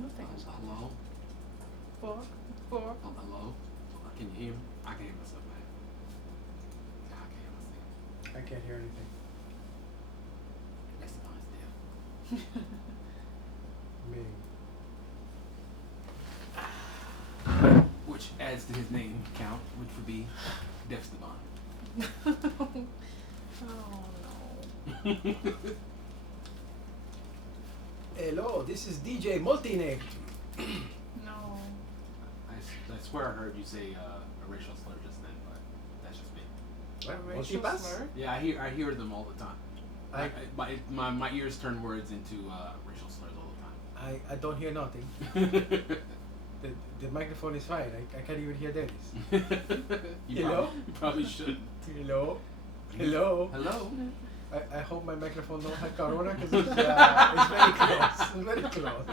Nothing is on. Hello? Four. Oh, hello? Can you hear me? I can hear myself, man. I can hear myself. I can't hear anything. That's the noise there. Me. Which adds to his name count, which would be Devstabon. Oh no. Hello, this is DJ Multiname. No. I swear I heard you say a racial slur just then, but that's just me. A racial Multipass? slur? Yeah, I hear them all the time. My ears turn words into racial slurs all I don't hear nothing. the time. The microphone is fine. I can't even hear Dennis. You probably should. Hello? Hello? Hello? I hope my microphone don't have corona because it's very close. It's very close.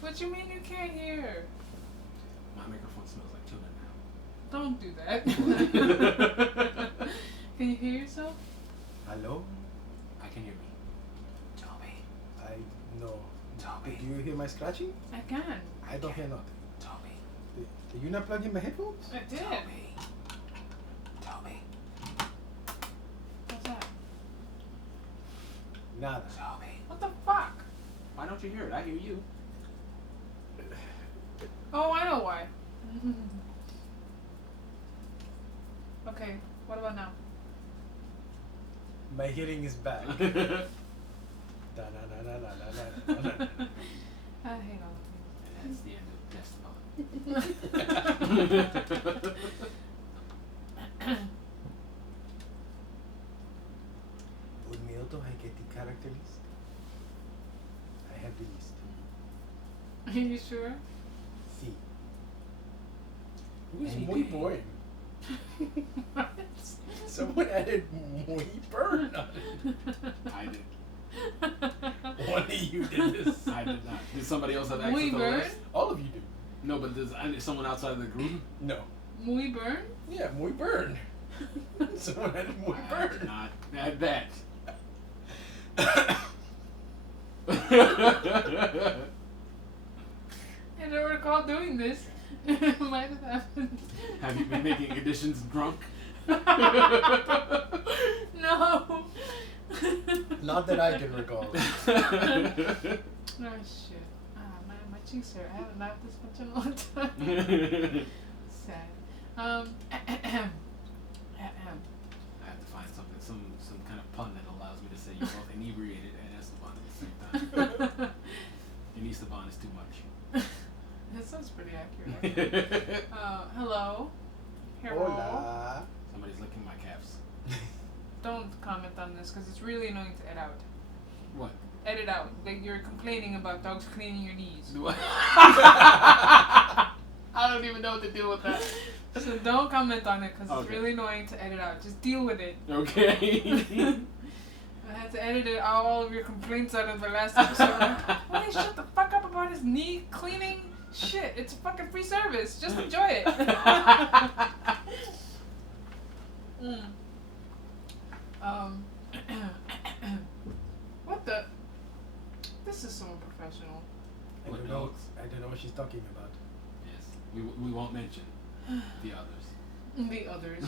What you mean you can't hear? My microphone smells like tuna now. Don't do that. Can you hear yourself? Hello? I can hear me. Toby. No. Toby. Do you hear my scratching? I can. I don't hear nothing. Toby. Did you not plug in my headphones? I did. Toby. Toby. What's that? Nada. Toby. What the fuck? Why don't you hear it? I hear you. Oh, I know why. Okay, what about now? My hearing is back. I hate all And that's the end of Devstabon. Unmioto Haiketi character list. I have the list. of things. Are you sure? See. It was Any muy day. boring. What? Someone added muy burn on it. I did. Only you did this. I did not. Did somebody else have access Muy to the burn? list? All of you do. No, but does someone outside of the group? No. Muy burn? Yeah, muy burn. Someone added muy I did burn. not add that. I don't recall doing this. It might have happened. Have you been making additions drunk? No. Not that I can recall. Oh shit. My cheeks hurt. I haven't laughed this much in a long time. Sad. I have to find something, some kind of pun that allows me to say you're both inebriated and Esteban at the same time. And Esteban is too much. That sounds pretty accurate. Hello. Hello. Hola. Somebody's licking my calves. Don't comment on this because it's really annoying to edit out. What? Edit out. Like you're complaining about dogs cleaning your knees. Do I? I don't even know what to do with that. So don't comment on it because it's Okay. really annoying to edit out. Just deal with it. Okay. I had to edit it all of your complaints out of the last episode. Why you shut the fuck up about his knee cleaning? Shit, it's a fucking free service. Just enjoy it. What the? This is so unprofessional. I don't know what she's talking about. Yes. We won't mention the others. The others.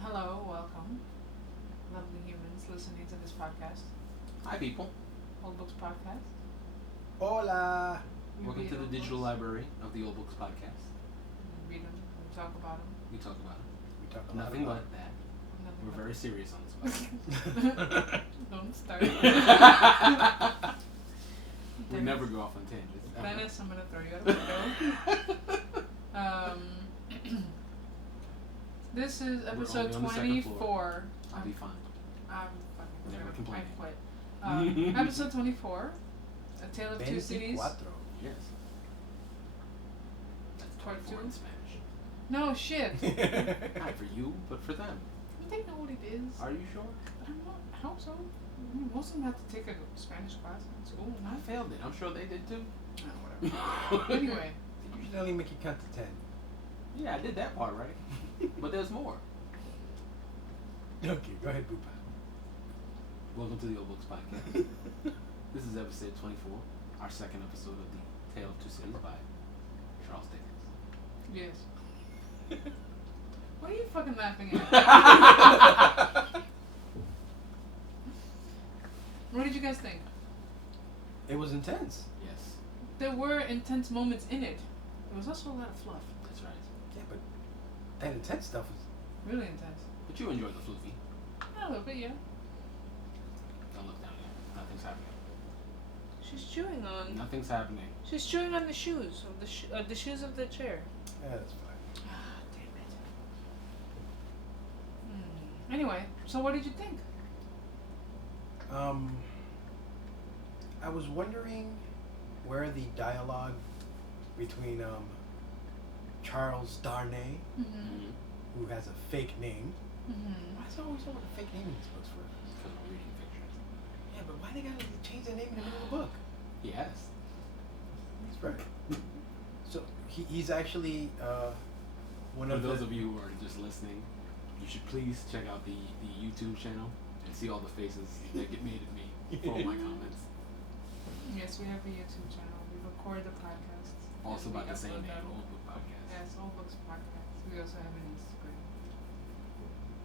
Hello, welcome. Lovely humans listening to this podcast. Hi, people. Old Books Podcast. Hola. We Welcome read to the old digital books. library of the Old Books Podcast. We read them. We talk about them. We talk about it. We talk about Nothing it. but that. Nothing We're but- very serious on this one. Don't start. We never go off on tangents. ever. Dennis, I'm gonna throw you out the window. This is We're episode only on the second floor. 24. I'll be fine. I'm fucking Never I complaining. quit. Episode 24. A Tale of Two Cities. 24. Yes. That's 22? 24 in Spanish. No shit. Not for you, but for them. They know what it is. Are you sure? I hope so. I mean, most of them have to take a Spanish class in school. I failed it. I'm sure they did too. Whatever. Anyway. They usually only make you count to 10. Yeah, I did that part right. But there's more. Okay, go ahead, Boopa. Welcome to the Old Books Podcast. This is episode 24, our second episode of the Tale of Two Cities by Charles Dickens. Yes. What are you fucking laughing at? What did you guys think? It was intense. Yes, There were intense moments in it. There was also a lot of fluff. that's right. Yeah, but that intense stuff was. Really intense. But you enjoyed the floofy. A little bit, yeah. Don't look down here. Nothing's happening. She's chewing on. Nothing's happening. She's chewing on the shoes of the shoes of the chair. Yeah, that's fine. Ah, damn it. Anyway, so what did you think? I was wondering where the dialogue between Charles Darnay, Mm-hmm. who has a fake name. Mm-hmm. Why is there always someone with a fake name in these books for? Because we're reading fiction. Yeah, but why they gotta change their name in the middle of the book? Yes. That's right. So he's actually one For of those the. of you who are just listening, you should please check out the YouTube channel and see all the faces that get made at me for all my comments. Yes, we have a YouTube channel. We record the podcasts. Also and by we the same upload name, them. Old Book Podcast. Yes, Old Books Podcast. We also have an Instagram.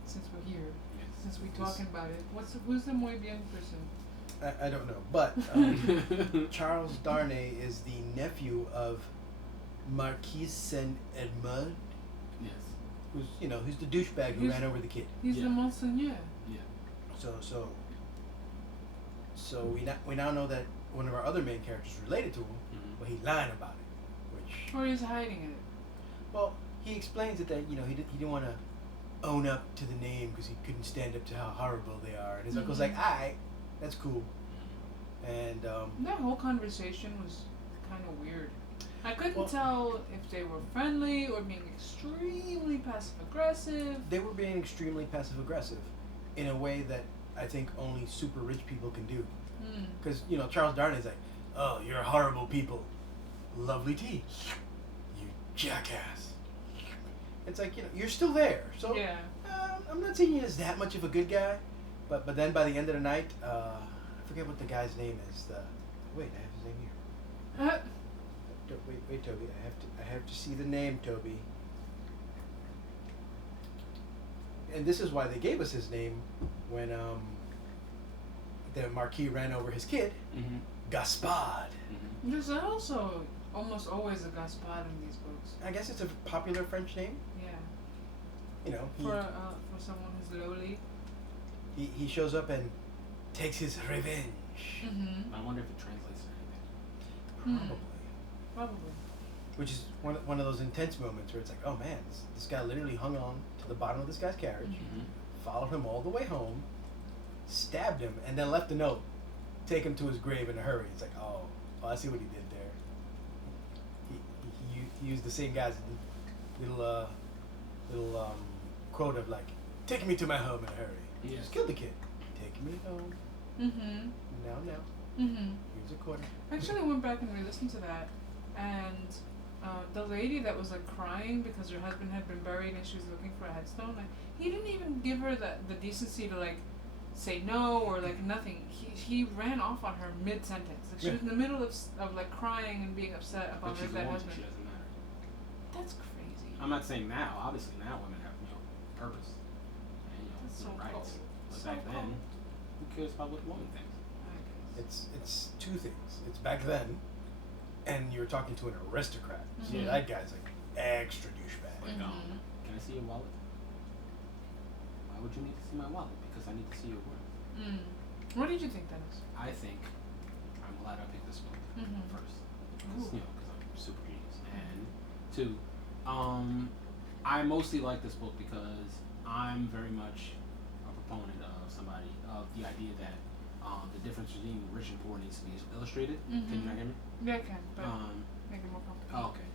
Since we're here, Yes. since we're Just- talking about it, who's the muy bien person? I don't know, but Charles Darnay is the nephew of Marquis Saint Edmond, Yes. who's who's the douchebag who He's- ran over the kid. He's Yeah. the Monseigneur. Yeah. So we now know that one of our other main characters is related to him, Mm-hmm. but he's lying about it. Which, Or he's hiding it. well, he explains it that he didn't want to own up to the name because he couldn't stand up to how horrible they are. And his uncle's like, "Alright, that's cool." And That whole conversation was kind of weird. I couldn't Well- tell if they were friendly or being extremely passive aggressive. they were being extremely passive aggressive, in a way that I think only super rich people can do. Because Charles Darnay's like, "Oh, you're horrible people. Lovely tea. You jackass." It's like you're still there. So Yeah. I'm not saying he's that much of a good guy, but then by the end of the night, I forget what the guy's name is. Wait, I have his name here. Wait, Toby. I have to see the name, Toby. And this is why they gave us his name when the Marquis ran over his kid, Mm-hmm. Gaspard. Mm-hmm. There's also almost always a Gaspard in these books. I guess it's a popular French name. Yeah. He For someone who's lowly. he shows up and takes his revenge. Mm-hmm. I wonder if it translates to anything. Probably. Probably. Which is one of those intense moments where it's like, oh man, this guy literally hung on to the bottom of this guy's carriage, Mm-hmm. followed him all the way home, stabbed him, and then left a note, take him to his grave in a hurry. It's like, oh, I see what he did there. He used the same guy's little quote of like, take me to my home in a hurry. He Yes. just killed the kid. Take me home. Mm-hmm. Now. Mm-hmm. Here's a quarter. I actually went back and re-listened to that, and the lady that was like crying because her husband had been buried and she was looking for a headstone, like he didn't even give her the decency to like say no or like nothing. He ran off on her mid sentence. Like she was in the middle of like crying and being upset But about her she's a dead woman, husband. she doesn't matter. That's crazy. I'm not saying now. Obviously now women have purpose and That's so rights. cold. But So back then, cold. who cares about what a woman thinks? I guess. It's two things. It's back then, and you're talking to an aristocrat. So Mhm. that guy's like extra douchebag. Like, Mhm. can I see your wallet? Why would you need to see my wallet? Because I need to see your work. What did you think, Dennis? I think I'm glad I picked this book Mhm. first. Ooh. Because I'm super genius. And two, I mostly like this book because I'm very much a proponent of the idea that the difference between rich and poor needs to be illustrated. Can you not hear me? Yeah, I can, but make it more Oh, comfortable. okay.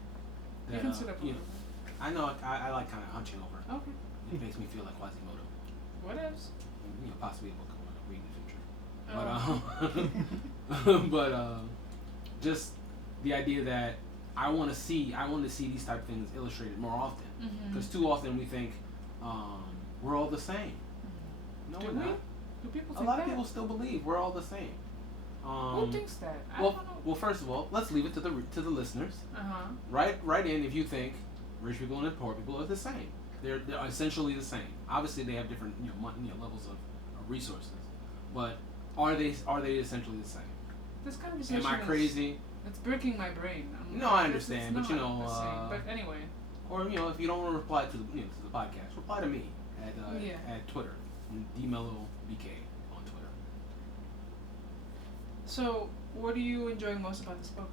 You can sit up a you little know, I know I like kind of hunching over. bit. Okay. It makes me feel like Quasimodo. What else? Possibly a book I want to read in the future. Oh. But just the idea that I want to see these type of things illustrated more often. Because too often we think we're all the same. No, Do we're we? not. Do people A think lot of that? people still believe we're all the same. Who thinks that? I Well, don't know. well, first of all, let's leave it to the listeners. Uh-huh. Write in if you think rich people and poor people are the same. They're essentially the same. Obviously, they have different levels of resources, but are they essentially the same? This conversation Am I crazy? It's breaking my brain. No, I understand, but the same. But anyway. Or if you don't want to reply to the podcast, reply to me at Twitter, DMelloBK on Twitter. So, what are you enjoying most about this book?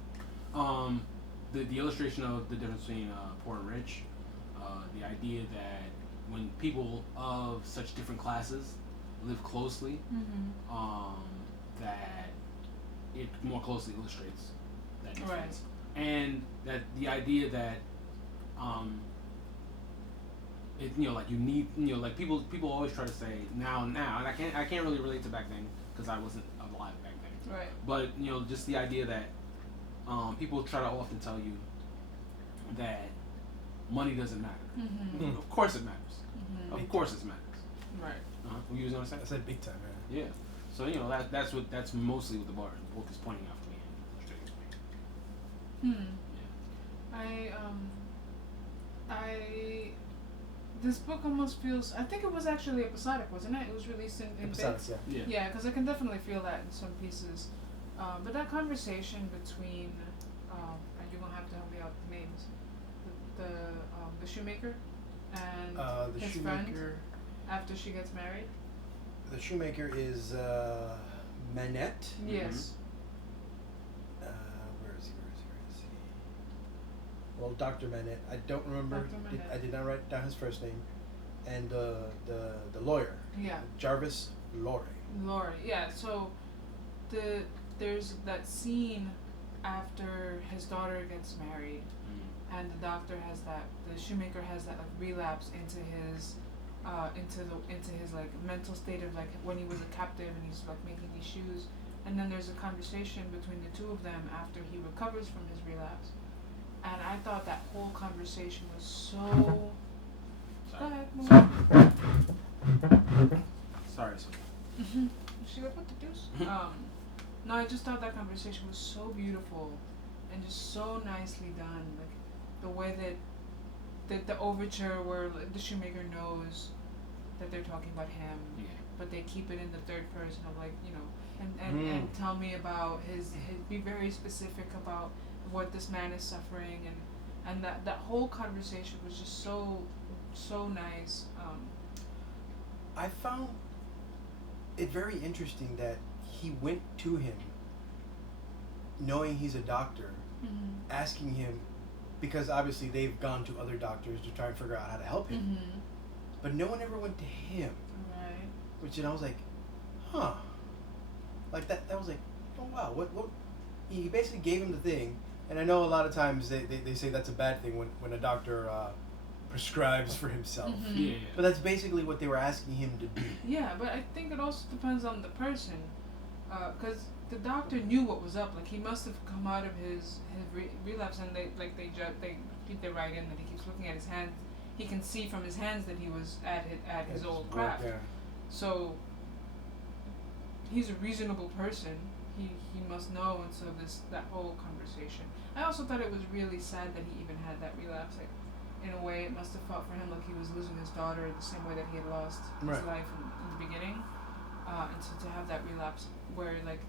The illustration of the difference between poor and rich, the idea that when people of such different classes live closely, that it more closely illustrates that difference, and that the idea that it like you need like people always try to say now and I can't really relate to back then because I wasn't alive back then. Right. But just the idea that people try to often tell you that money doesn't matter. Of course it matters. Of course it matters. Right. What you was gonna say? I said big time, man. Yeah. So that's mostly what the book is pointing out for me. This book almost feels. I think it was actually episodic, wasn't it? It was released in bits. Yeah. Yeah, because I can definitely feel that in some pieces. But that conversation between, and you're gonna have to help me out with the names, the shoemaker and The his shoemaker. friend after she gets married. The shoemaker is Manette. Yes. Where is he? Well, Dr. Manette. I don't remember. Dr. Manette. I did not write down his first name. And the lawyer. Yeah. Jarvis Lorry. Laurie. Yeah. So there's that scene after his daughter gets married, and the shoemaker has that like relapse into his like mental state of like when he was a captive and he's like making these shoes, and then there's a conversation between the two of them after he recovers from his relapse, and I thought that whole conversation was so. Go ahead. Sorry. She like what the deuce? No, I just thought that conversation was so beautiful, and just so nicely done. Like the way that the overture where the shoemaker knows that they're talking about him, but they keep it in the third person of like and tell me about his be very specific about what this man is suffering, and that whole conversation was just so nice. I found it very interesting that he went to him knowing he's a doctor, asking him, because obviously they've gone to other doctors to try and figure out how to help him, but no one ever went to him. Right. Which, and I was like, huh. Like that was like, oh wow, what he basically gave him the thing, and I know a lot of times they say that's a bad thing when a doctor prescribes for himself. Yeah. But that's basically what they were asking him to do. Yeah, but I think it also depends on the person, because the doctor knew what was up. Like he must have come out of his relapse, and they write in that he keeps looking at his hands. He can see from his hands that he was at his old craft. Yeah. So he's a reasonable person. He must know, and so that whole conversation. I also thought it was really sad that he even had that relapse. Like, in a way, it must have felt for him like he was losing his daughter the same way that he had lost his life in the beginning. And so to have that relapse where like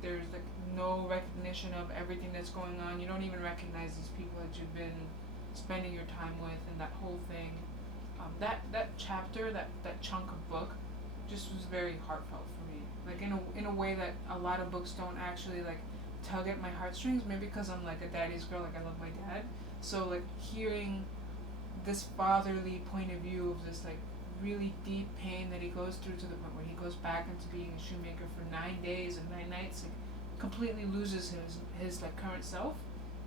there's like no recognition of everything that's going on, you don't even recognize these people that you've been spending your time with, and that whole thing, that chapter, that chunk of book, just was very heartfelt for me. Like in a way that a lot of books don't actually like tug at my heartstrings. Maybe because I'm like a daddy's girl, like I love my dad. So like hearing this fatherly point of view of this like really deep pain that he goes through to the point where he goes back into being a shoemaker for 9 days and 9 nights, like completely loses his like current self,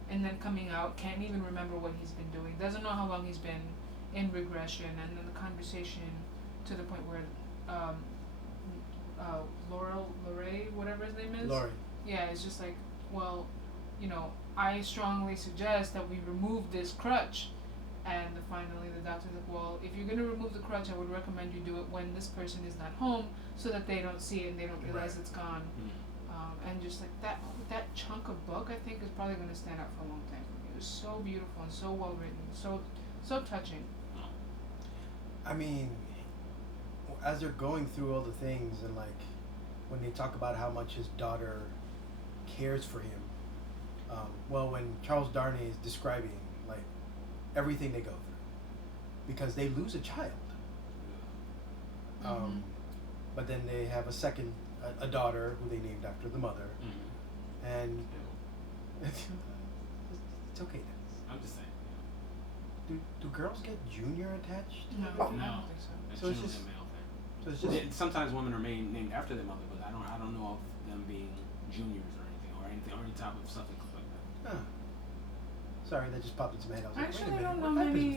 and then coming out can't even remember what he's been doing, doesn't know how long he's been in regression, and then the conversation to the point where Lorray, whatever his name is. Laurie. Yeah, it's just like, well, I strongly suggest that we remove this crutch. And finally the doctor's like, well, if you're going to remove the crutch, I would recommend you do it when this person is not home so that they don't see it and they don't realize it's gone. and just like that chunk of book, I think is probably gonna stand out for a long time for me. It was so beautiful and so well written, so touching. I mean, as they're going through all the things and like when they talk about how much his daughter cares for him, when Charles Darnay is describing like everything they go through because they lose a child, but then they have a daughter who they named after the mother, and it's okay. I'm just saying. Do girls get junior attached? No, I don't think so. It's So it's generally just- a male thing. So it's just Sometimes women are named after their mother, but I don't know of them being juniors or anything or any type of suffix like that. Huh. Sorry, that just popped into my head. I was like, Actually, wait a I minute, don't what know happens many.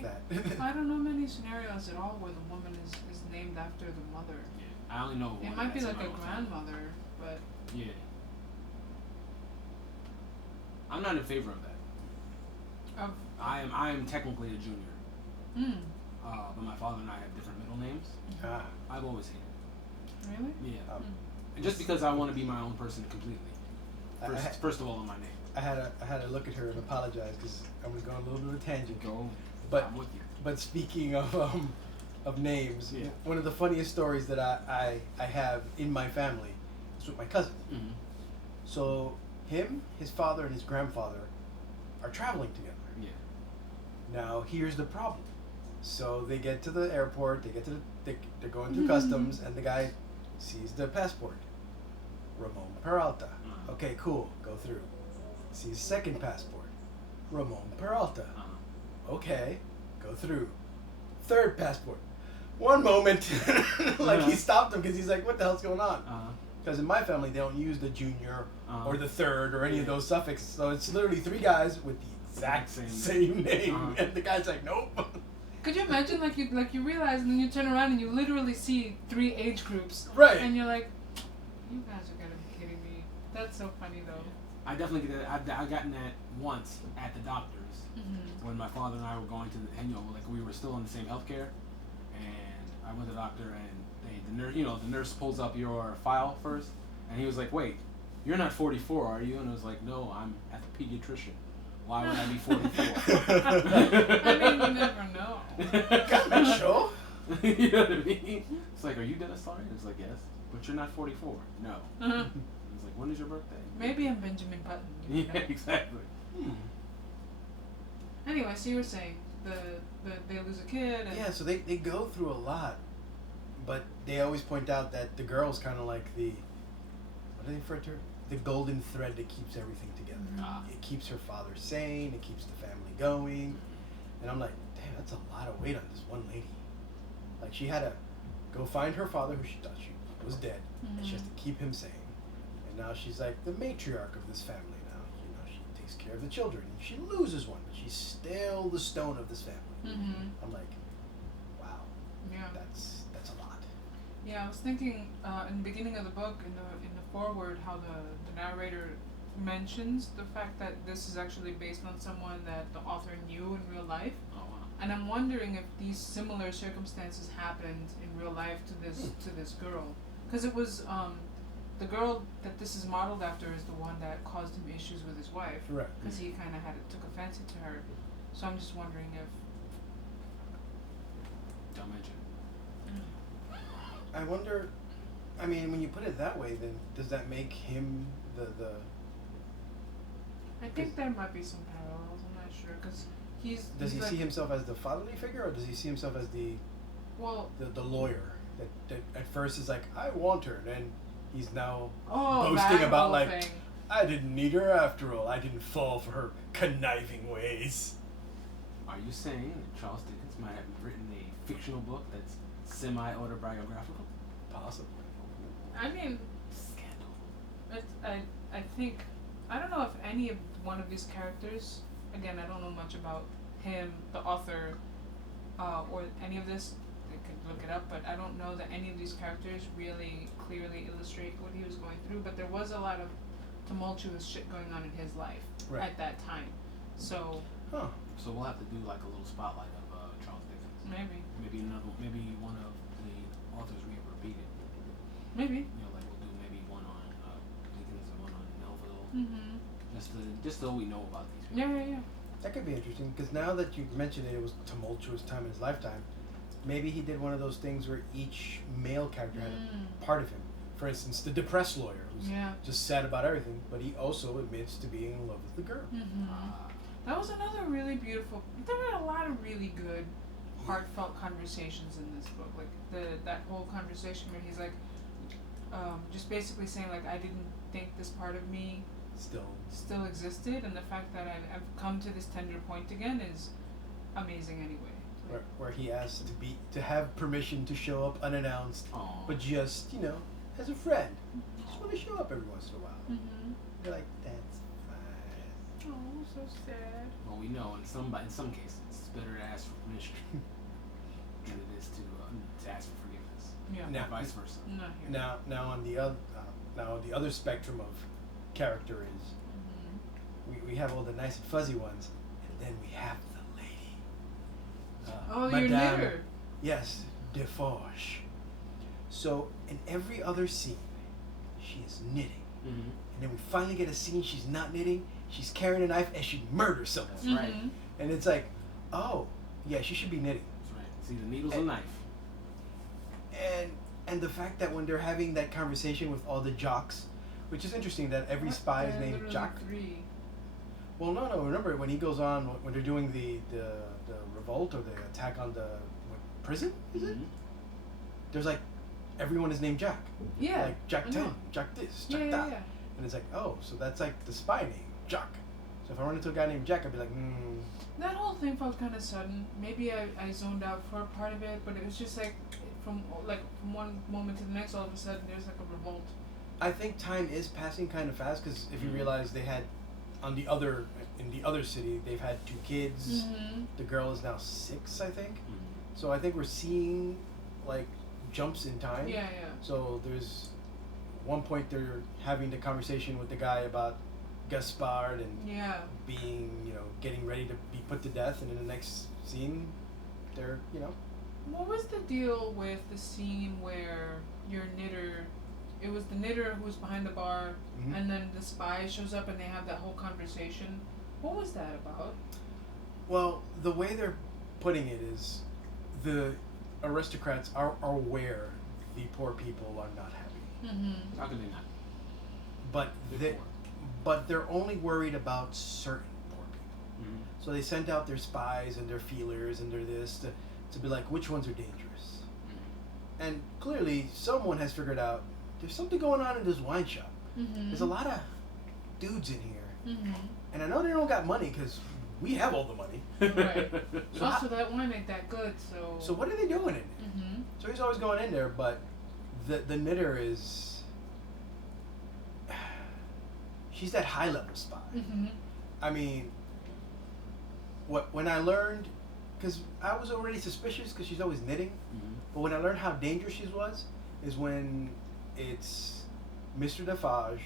with that? I don't know many scenarios at all where the woman is named after the mother. Yeah, I only know one. It might be that's like in a my own family. grandmother, but Yeah. I'm not in favor of that. I am technically a junior, but my father and I have different middle names. Ah, I've always hated it. really? Yeah. um, And just because I want to be my own person completely. First of all, in my name. I had to look at her and apologize because I was going a little bit of a tangent. Go. But I'm with you. but speaking of names, Yeah. one of the funniest stories that I have in my family is with my cousin. Mm-hmm. So his father, and his grandfather are traveling together. Yeah. Now here's the problem. So they get to the airport. They're going through customs, and the guy sees the passport. Ramon Peralta. Uh-huh. Okay, cool. Go through. Sees second passport. Ramon Peralta. Uh-huh. Okay, go through. Third passport. One moment, like he stopped him because he's like, "What the hell's going on?" Uh-huh. Because in my family, they don't use the junior or the third or any of Yeah. those suffixes. So it's literally three guys with the exact same name, and the guy's like, "Nope." Could you imagine like you realize and then you turn around and you literally see 3 age groups, Right. and you're like, you guys are gonna be kidding me. That's so funny though. I definitely get that. I gotten that once at the doctor's when my father and I were going to like we were still in the same healthcare, and I went to the doctor and the nurse pulls up your file first, and he was like, "Wait, you're not 44, are you?" And I was like, "No, I'm at the pediatrician. Why would I be 44?" I mean, you never know. Got sure. You know what I mean? It's like, "Are you Dennis Story?" It's like, "Yes, but you're not 44. No." Uh-huh. It's like, "When is your birthday?" Maybe I'm Benjamin Button. You Yeah, know? exactly. Anyway, so you were saying they lose a kid. And Yeah, so they go through a lot, but they always point out that the girl's kind of like what do they refer to her? The golden thread that keeps everything together. It keeps her father sane. It keeps the family going. And I'm like, damn, that's a lot of weight on this one lady. Like she had to go find her father, who she thought she was dead, and she has to keep him sane. And now she's like the matriarch of this family now. You know, she takes care of the children. And she loses one, but she's still the stone of this family. I'm like, wow, Yeah. that's a lot. Yeah, I was thinking in the beginning of the book, in the foreword, how the narrator mentions the fact that this is actually based on someone that the author knew in real life, Oh wow. and I'm wondering if these similar circumstances happened in real life to this girl, because it was the girl that this is modeled after is the one that caused him issues with his wife, Right. because he kind of took offense to her. So I'm just wondering if. Don't mention. I wonder. I mean, when you put it that way, then does that make him the? I think there might be some parallels. I'm not sure because Does he like, see himself as the fatherly figure, or does he see himself as the lawyer that at first is like, I want her, and then he's now boasting that about whole like, thing. I didn't need her after all. I didn't fall for her conniving ways. Are you saying that Charles Dickens might have written a fictional book that's semi-autobiographical? Possibly. I mean, Scandal. I think I don't know if any of one of these characters. Again, I don't know much about him, the author, or any of this. I could look it up, but I don't know that any of these characters really clearly illustrate what he was going through. But there was a lot of tumultuous shit going on in his life at that time. So So we'll have to do like a little spotlight of Charles Dickens. maybe Maybe one of the authors we have repeated. maybe. You know, like we'll do maybe one on Dickens and just so we know about these people. Yeah. That could be interesting because now that you mentioned it, it was a tumultuous time in his lifetime. Maybe he did one of those things where each male character had a part of him. For instance, the depressed lawyer who's just sad about everything, but he also admits to being in love with the girl. That was another really beautiful. There were a lot of really good, heartfelt conversations in this book. Like that whole conversation where he's like, just basically saying like, I didn't think this part of me still existed, and the fact that I've come to this tender point again is amazing anyway. Where he asked to have permission to show up unannounced, but just as a friend, just want to show up every once in a while. You're like, that's fine. Oh, so sad. Well, we know in some cases it's better to ask for permission than it is to ask for forgiveness. Yeah. Now, vice versa. Not here. Now on the other spectrum of character is we have all the nice and fuzzy ones, and then we have the lady. Your Madame, knitter. yes, Deforge. So in every other scene, she is knitting, and then we finally get a scene she's not knitting. She's carrying a knife and she murders someone. That's right. And it's like, oh, yeah, she should be knitting. That's right. See the needles and knife. And the fact that when they're having that conversation with all the jocks, which is interesting that every spy is named Jock. 3. Well, no. Remember when he goes on when they're doing the revolt or the attack on the prison? Is it? There's like everyone is named Jack. Yeah. Like Jack 10, Jack this, Jack that. Yeah. And it's like, oh, so that's like the spy name, Jack. So if I run into a guy named Jack, I'd be like, That whole thing felt kind of sudden. Maybe I zoned out for a part of it, but it was just like from one moment to the next, all of a sudden there's like a revolt. I think time is passing kind of fast because if you realize they had in the other city they've had 2 kids. The girl is now 6, I think. So I think we're seeing like jumps in time. Yeah. So there's one point they're having the conversation with the guy about Gaspard and being getting ready to be put to death, and in the next scene they're What was the deal with the scene where your knitter? It was the knitter who was behind the bar, and then the spy shows up and they have that whole conversation. What was that about? Well, the way they're putting it is the aristocrats are aware the poor people are not happy. How can they not? But they're only worried about certain poor people. So they sent out their spies and their feelers and their this to be like, which ones are dangerous? And clearly someone has figured out there's something going on in this wine shop. There's a lot of dudes in here. And I know they don't got money because we have all the money. Right. So also that wine ain't that good, so... So what are they doing in there? So he's always going in there, but the knitter is... She's that high-level spy. I mean, when I learned... Because I was already suspicious because she's always knitting. But when I learned how dangerous she was, is when it's Mr. Defarge,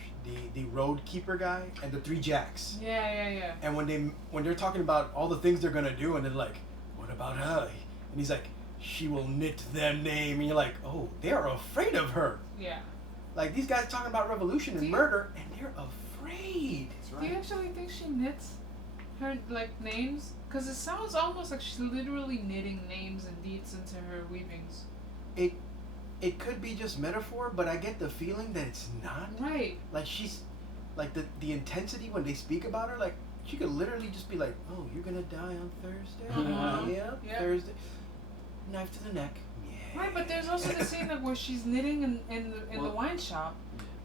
the road keeper guy, and the 3 jacks. Yeah. And when they're talking about all the things they're gonna do, and they're like, "What about her?" And he's like, "She will knit their name." And you're like, "Oh, they're afraid of her." Yeah. Like these guys talking about revolution and murder, and they're afraid. That's right. Do you actually think she knits her names? Because it sounds almost like she's literally knitting names and deeds into her weavings. It could be just metaphor, but I get the feeling that it's not. Right. Like she's, like the intensity when they speak about her, like she could literally just be like, "Oh, you're gonna die on Thursday." Yeah. Thursday. Knife to the neck. Yeah. Right, but there's also the scene where she's knitting in the wine shop,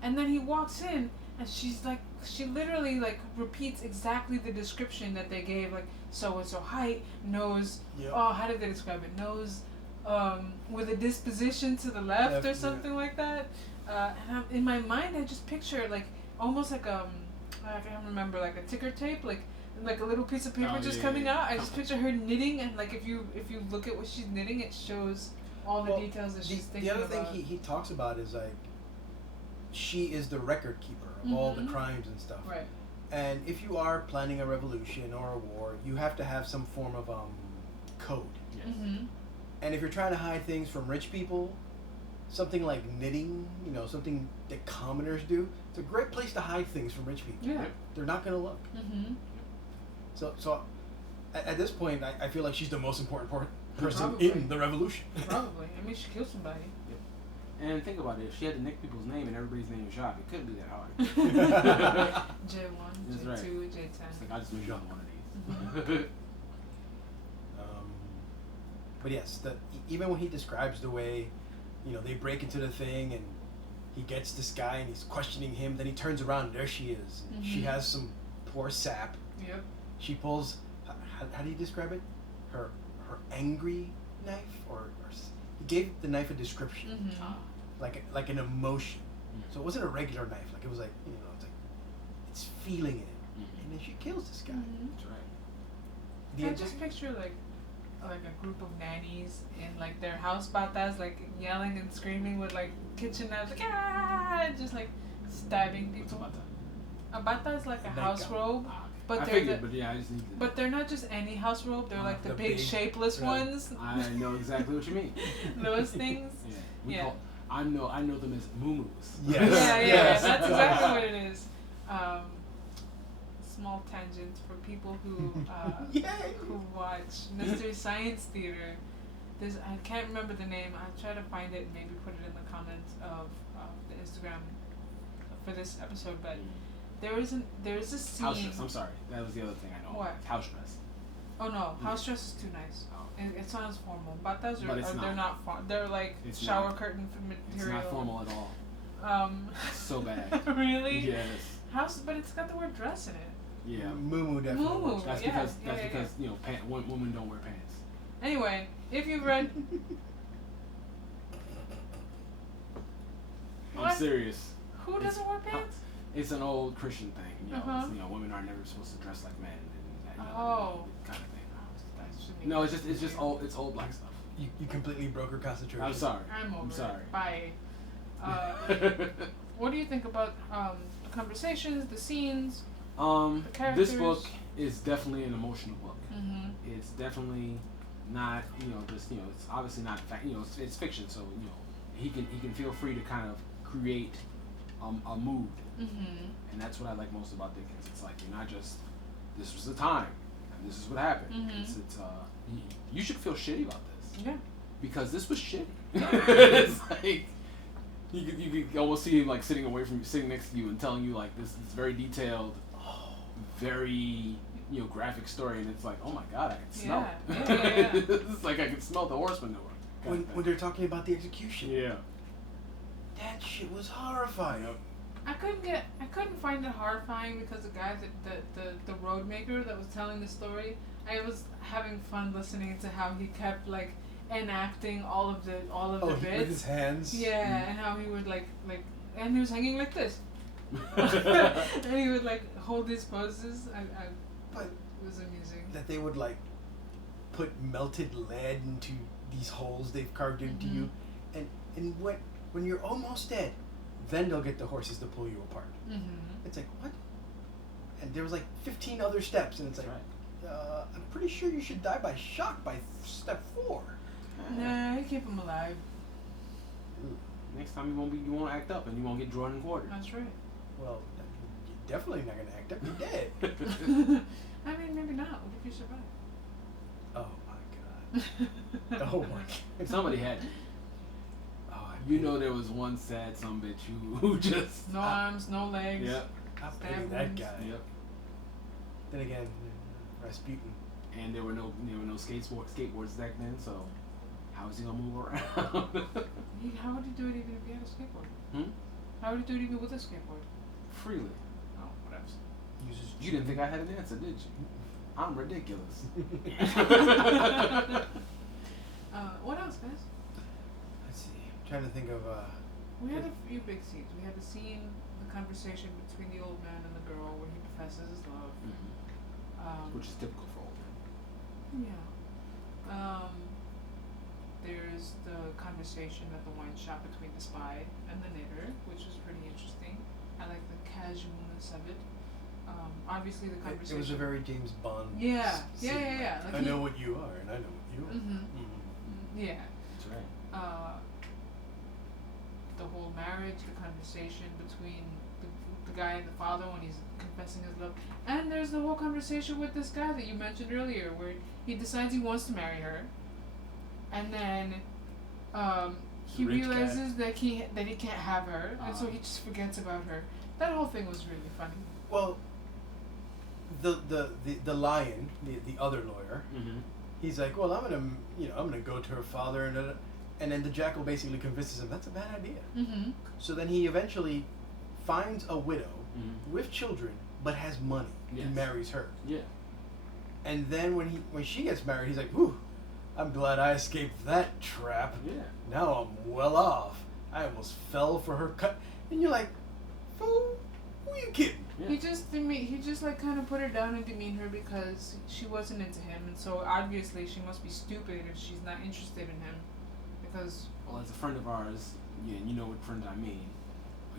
and then he walks in and she's like, she literally repeats exactly the description that they gave, like so and so height, nose. Oh, how did they describe it? Nose. With a disposition to the left or something like that, and in my mind I just picture almost like I can't remember, like a ticker tape, like a little piece of paper coming out. I just picture her knitting, and if you look at what she's knitting, it shows all the details that she's thinking about. The other thing he talks about is like she is the record keeper of all the crimes and stuff. Right. And if you are planning a revolution or a war, you have to have some form of code. Yes. And if you're trying to hide things from rich people, something like knitting, something that commoners do. It's a great place to hide things from rich people. Yeah. They're not gonna look. Mm-hmm. So at this point, I feel like she's the most important person Probably. in the revolution. Probably. I mean, she killed somebody. And think about it, if she had to nick people's name and everybody's name was Jacques, it couldn't be that hard. J1, That's J2, right. J10. It's like, I just made one of Mm-hmm. these. But yes, even when he describes the way, they break into the thing and he gets this guy and he's questioning him, then he turns around and there she is. Mm-hmm. She has some poor sap. Yep. She pulls, how do you describe it? Her angry knife, or he gave the knife a description, Mm-hmm. like an emotion. Mm. So it wasn't a regular knife. Like it was like it's like it's feeling it, Mhm. and then she kills this guy. Mm-hmm. That's right. The I end- just picture like a group of nannies in like their house batas, like yelling and screaming with like kitchen knives, like and just like stabbing What's people. about that? A bata is like a A house nightgown. robe, but I they're figured, the, but yeah, I just need to. but they're not just any house robe. They're like the The big big- shapeless right. ones. I know exactly what you mean. Those things. Yeah. We Yeah. call, I know them as moo-moos. Yes. Yeah, Yes. that's exactly what it is. Small tangent for people who Yay. who watch Mystery Science Theater. There's I can't remember the name. I'll try to find it and maybe put it in the comments of the Instagram for this episode. But there is a scene. House dress. I'm sorry. That was the other thing I know. What? House dress. Oh no, house dress is too nice. Oh. It sounds formal. Batas But it's they're not. not they're like It's shower not. curtain It's material. not formal at all. It's so bad. Really? Yes. House, but it's got the word dress in it. Yeah. Moo definitely. Moo-moo. works. That's Yeah, because yeah, yeah, you know women don't wear pants. Anyway, if you've read, I'm What? serious. who doesn't wear pants? It's an old Christian thing. You know, Uh-huh. it's, women are never supposed to dress like men and that, Oh. kind of thing. Should be No, it's just weird. old black stuff. You completely broke her concentration. I'm sorry. I'm over sorry. it. Bye. What do you think about the conversations, the scenes? The This characters. book is definitely an emotional book. Mm-hmm. It's definitely not, just, it's obviously not fact, it's fiction, so, he can feel free to kind of create a mood, Mm-hmm. and that's what I like most about Dickens. It's like, you're not just, this was the time, and this is what happened. Mhm. It's you should feel shitty about this, Yeah. because this was shitty. It's like, you could almost see him like sitting next to you and telling you like this very detailed, very graphic story, and it's like, oh my god, I can smell Yeah. it. Yeah. It's like I can smell the horse manure. When they're talking about the execution, Yeah. that shit was horrifying. I couldn't find it horrifying because the guy the road maker that was telling the story, I was having fun listening to how he kept like enacting all of the With bits. his hands. Yeah, and how he would like and he was hanging like this. And he would like hold these poses. But It was amusing. that they would like put melted lead into these holes they've carved into you, and when you're almost dead, then they'll get the horses to pull you apart. Mm-hmm. It's like, what? And there was like 15 other steps, and it's like, I'm pretty sure you should die by shock by step 4. Nah, you keep him alive. Next time you won't act up and you won't get drawn and quartered. That's right. Well, you're definitely not gonna act up. You're dead. I mean, maybe not. What if you survive? Oh my god. Oh my god. Somebody had to. Oh, There was one sad sumbitch who just No arms, no legs. Yep. I pity Stab that wounds. guy. Yep. Then again, Rasputin. And there were no skateboards back then, so how was he gonna move around? How would he do it even if he had a skateboard? Hmm? How would he do it even with a skateboard? Freely. Oh, whatever. Uses You didn't think I had an answer, did you? I'm ridiculous. What else, guys? Let's see. I'm trying to think of. We had a few big scenes. We had the scene, the conversation between the old man and the girl where he professes his love. Which is typical for old men. Yeah. There's the conversation at the wine shop between the spy and the knitter, which was pretty interesting. I like the casualness of it. Obviously, the conversation. It was a very James Bond. Yeah. scene. Yeah. Like I know what you are, and I know what you are. Mm-hmm. Mm. Yeah. That's right. the whole marriage, the conversation between the guy and the father when he's confessing his love, and there's the whole conversation with this guy that you mentioned earlier, where he decides he wants to marry her, and then he Rich realizes that he can't have her, and so he just forgets about her. That whole thing was really funny. Well, the lion, the other lawyer, he's like, well, I'm gonna go to her father, and then the jackal basically convinces him that's a bad idea. Mm-hmm. So then he eventually finds a widow with children, but has money. Yes. He marries her. Yeah. And then when she gets married, he's like, whew, I'm glad I escaped that trap. Yeah. Now I'm well off. I almost fell for her cut. And you're like, fool, who are you kidding? Yeah. He just like kind of put her down and demeaned her because she wasn't into him, and so obviously she must be stupid if she's not interested in him, because Well, as a friend of ours, yeah, you know what friend I mean,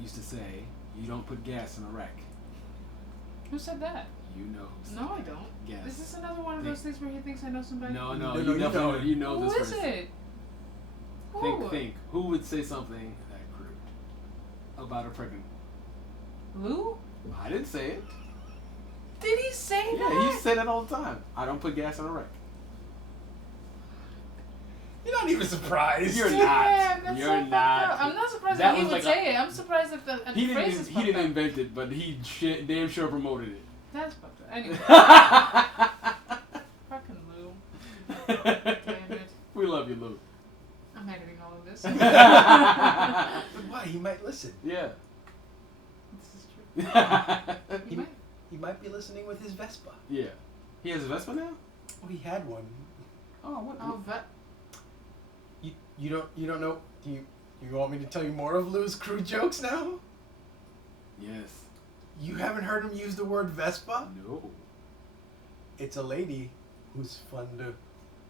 used to say, you don't put gas in a wreck. who said that? You know who said No, I that. don't. Yes. Is this another one of those things where he thinks I know somebody? No, No, you you definitely know know, it. you know Who this is person. it? Who? Think. Who would say something that crude about a pregnant? Lou? I didn't say it. Did he say that? Yeah, he said it all the time. I don't put gas in a wreck. You're not even surprised. You're Damn, not. that's You're so fucked not. up. I'm not surprised That that he was would like say it. I'm surprised that the He phrase didn't. is He fucked didn't up. invent it, but he damn sure promoted it. That's fucked up. Anyway. Fucking Lou. Damn it. We love you, Lou. I'm editing all of this. But why? He might listen. Yeah. This is true. He, You might. he might be listening with his Vespa. Yeah. He has a Vespa now? Oh, he had one. Oh, what? Oh, but You don't know? You want me to tell you more of Lou's crew jokes now? Yes. You haven't heard him use the word Vespa? No. It's a lady who's fun to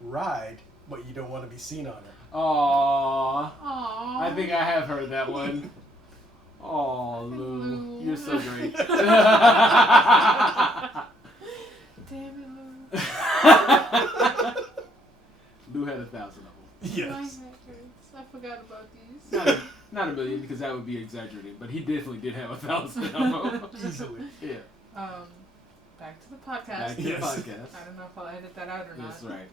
ride, but you don't want to be seen on her. Aww. Aww. I think I have heard that one. Aw, Lou. Lou. You're so great. Damn it, Lou. Lou had 1,000 of them. My Yes. head hurts. I forgot about these. Not a million, because that would be exaggerating, but he definitely did have 1,000 of them. Easily. Yeah. Back to the podcast. Back to Yes. the podcast. I don't know if I'll edit that out or not. That's right.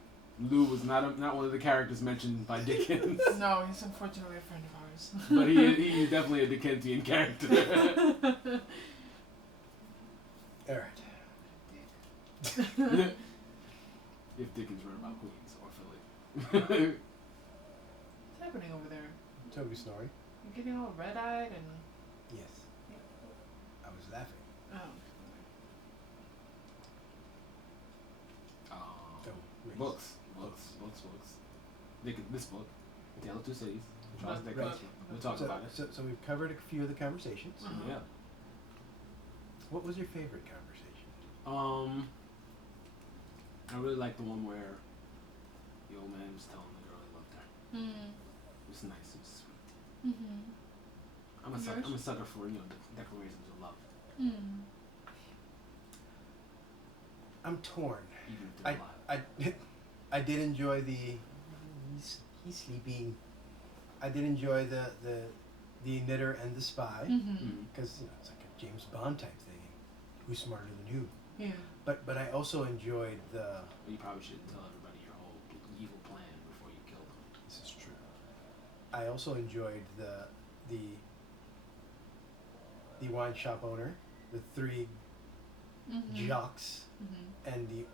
Lou was not one of the characters mentioned by Dickens, No, he's unfortunately a friend of ours. but he's definitely a Dickensian character. All right. If Dickens wrote about Queens or Philly. What's happening over there? Toby snoring. You're getting all red-eyed and... Yes. I was laughing. Oh. Oh, Riggs. Books. This book, A Tale of Two Cities. Charles Right. Dickens. We'll talk So, about it. so we've covered a few of the conversations. Uh-huh. Yeah. What was your favorite conversation? I really like the one where the old man was telling the girl he loved her. Mm. It was nice. It was sweet. Mm-hmm. I'm a sucker for the declarations of love, Mm. I'm torn. even if they're alive. I did enjoy the he's sleeping. I did enjoy the knitter and the spy Mm-hmm. because it's like a James Bond type thing. Who's smarter than who? Yeah. But I also enjoyed the. You probably shouldn't tell everybody your whole evil plan before you kill them. This is true. I also enjoyed the wine shop owner, the three Mm-hmm. jocks, Mm-hmm. and the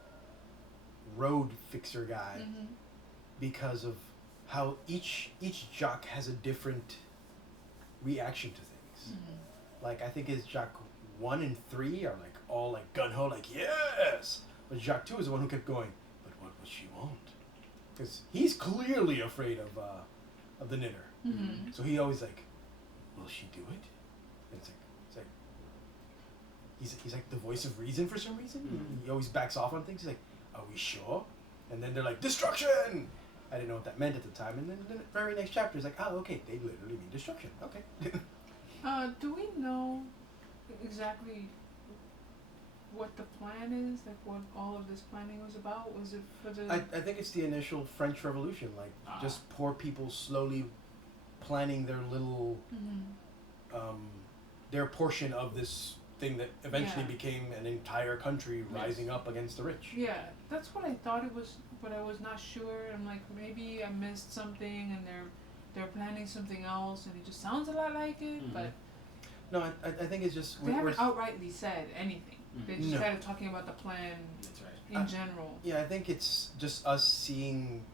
road fixer guy, Mm-hmm. because of how each jock has a different reaction to things. Mm-hmm. Like I think his jock 1 and 3 are like all like gun ho, like yes. But jock 2 is the one who kept going. But what would she want? Because he's clearly afraid of the knitter. Mm-hmm. So he always like, will she do it? And it's like he's like the voice of reason for some reason. Mhm. He always backs off on things. He's like, are we sure? And then they're like, destruction! I didn't know what that meant at the time. And then the very next chapter is like, oh, okay, they literally mean destruction. Okay. Do we know exactly what the plan is? Like what all of this planning was about? Was it for the... I think it's the initial French Revolution, like just poor people slowly planning their little, their portion of this thing that eventually became an entire country rising up against the rich. Yeah, that's what I thought it was, but I was not sure. I'm like, maybe I missed something, and they're planning something else, and it just sounds a lot like it. But no, I think it's just they haven't outrightly said anything. They just started talking about the plan. That's right. In general. Yeah, I think it's just us seeing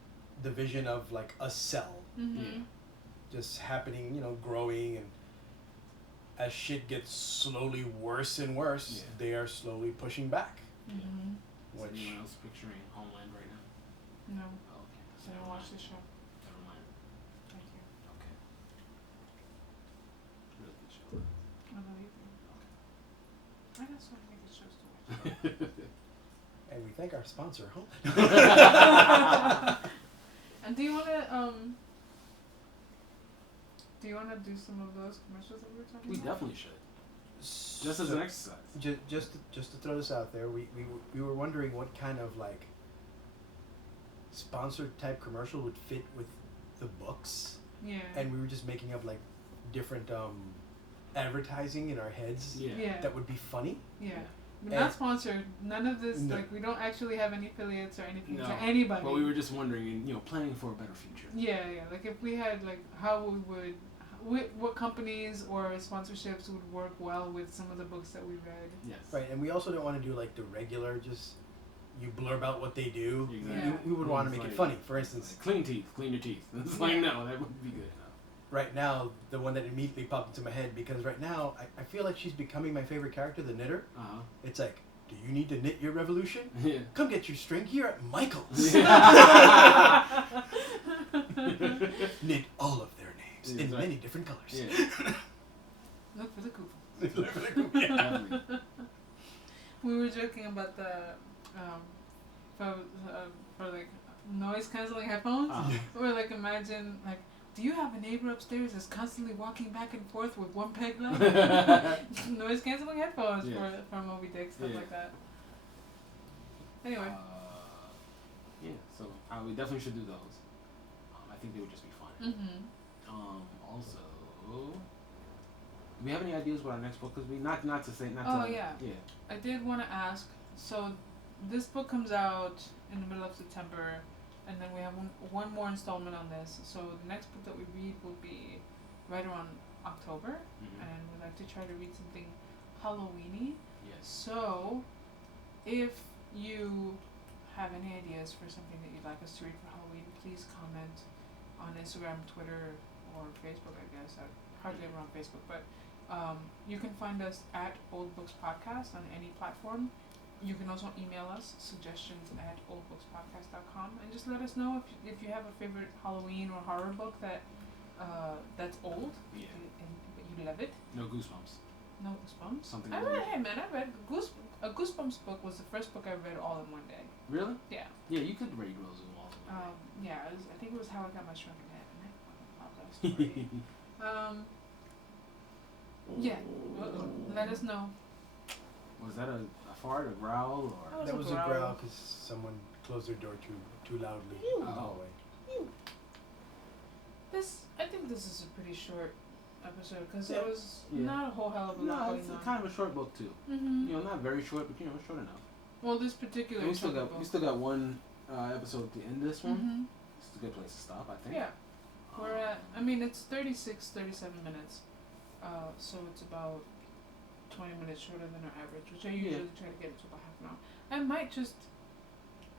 the vision of like a cell, just happening, growing, and as shit gets slowly worse and worse, they are slowly pushing back. Is anyone else picturing Homeland right now? No. Oh, okay. So I don't watch the show. Never mind. Thank you. Okay. Really good show. I love you. Okay. I got so many good shows to watch. And we thank our sponsor, Homeland. And do you wanna do some of those commercials that we were talking We about? definitely should. Just as an exercise. Just to throw this out there, we were wondering what kind of like sponsored type commercial would fit with the books. Yeah. And we were just making up like different advertising in our heads that would be funny. Yeah. We're not sponsored. None of this, like, we don't actually have any affiliates or anything to anybody. But we were just wondering, and planning for a better future. Yeah. Like, if we had, like, how we would, what companies or sponsorships would work well with some of the books that we read. Yes. Right, and we also don't want to do like the regular, just you blurb out what they do. Exactly. We would want to make it funny. For instance, clean teeth, clean your teeth. It's like, no, that wouldn't be good enough. Right now, the one that immediately popped into my head, because right now, I feel like she's becoming my favorite character, the knitter. It's like, do you need to knit your revolution? Yeah. Come get your string here at Michael's. Knit all of their names in many different colors. Yeah. Look for the coupon. We were joking about the for like noise canceling headphones. Or like imagine like, do you have a neighbor upstairs that's constantly walking back and forth with one peg leg? Noise canceling headphones for Moby Dick, stuff like that. Anyway. So we definitely should do those. I think they would just be fun. Also, do we have any ideas about our next book? Because we not to say not to. Yeah. I did want to ask. So, this book comes out in the middle of September, and then we have one more installment on this. So the next book that we read will be right around October, and we'd like to try to read something Halloweeny. Yes. So, if you have any ideas for something that you'd like us to read for Halloween, please comment on Instagram, Twitter, or Facebook, I guess. I'm hardly ever on Facebook, but you can find us at Old Books Podcast on any platform. You can also email us suggestions@oldbookspodcast.com and just let us know if you have a favorite Halloween or horror book that's old and you love it. No Goosebumps. No Goosebumps. Something. I read a Goosebumps book was the first book I read all in one day. Really? Yeah. Yeah, you could read those in all. I think it was How I Got My Shrunken Head, and I love that story. Let us know. Was that a fart, a growl, or? That was a growl because someone closed their door too loudly in the hallway. I think this is a pretty short episode because there was not a whole hell of a lot going on. It's kind of a short book too. Not very short, but short enough. Well, this particular. And we still got one episode to end this one. It's a good place to stop, I think. Yeah. We're at. It's 36, 37 minutes. So it's about 20 minutes shorter than our average, which I usually try to get it to about half an hour. I might just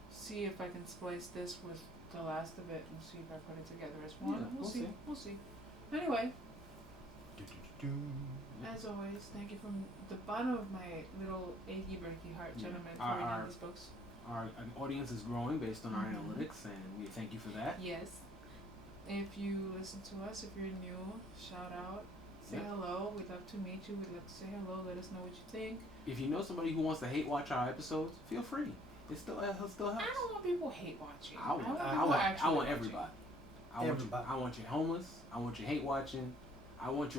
see if I can splice this with the last of it and see if I put it together as one. Yeah, we'll see. We'll see. Anyway, as always, thank you from the bottom of my little achy breaky heart, gentlemen, for reading these books. Our audience is growing based on our analytics, and we thank you for that. Yes. If you listen to us, if you're new, shout out. Say hello. We'd love to meet you. We'd love to say hello. Let us know what you think. If you know somebody who wants to hate watch our episodes, feel free. It still helps. I don't want people hate watching. I want everybody. I want you homeless. I want you hate watching. I want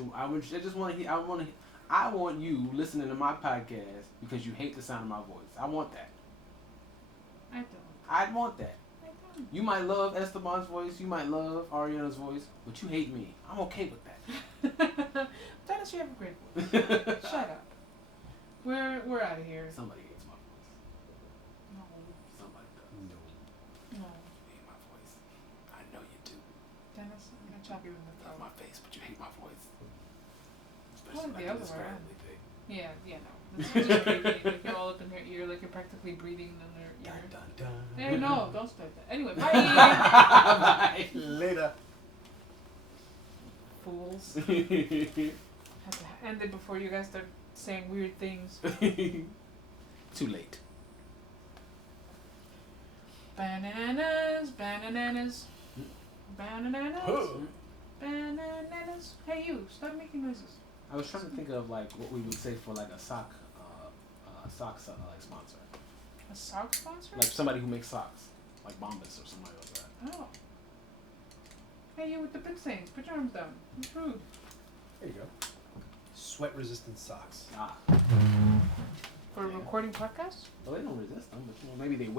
you listening to my podcast because you hate the sound of my voice. I want that. I don't. I want that. I don't. You might love Esteban's voice, you might love Ariana's voice, but you hate me. I'm okay with that. Dennis, you have a great voice. Shut up. We're out of here. Somebody hates my voice. No. Somebody does. No. No. You hate my voice. I know you do. Dennis, I'm gonna chop you in the Love throat. my face, but you hate my voice. Probably Especially the like other way around. thing. Yeah, no. This is just creepy. Like you're all up in her ear, like you're practically breathing in her ear. Dun, dun, dun. Hey, no, don't start that. Anyway, bye. Bye. Later. Fools. Have to end it before you guys start saying weird things. Too late. Bananas, bananas, bananas, Huh. bananas. Hey, you, stop making noises. I was trying to think of like what we would say for like a sock, like sponsor, A sock sponsor? like somebody who makes socks, like Bombas or somebody like that. Oh. Hey, you with the big things, put your arms down. It's rude. There you go. Sweat resistant socks. Ah, For a recording podcast? well they don't resist them, but maybe they wait.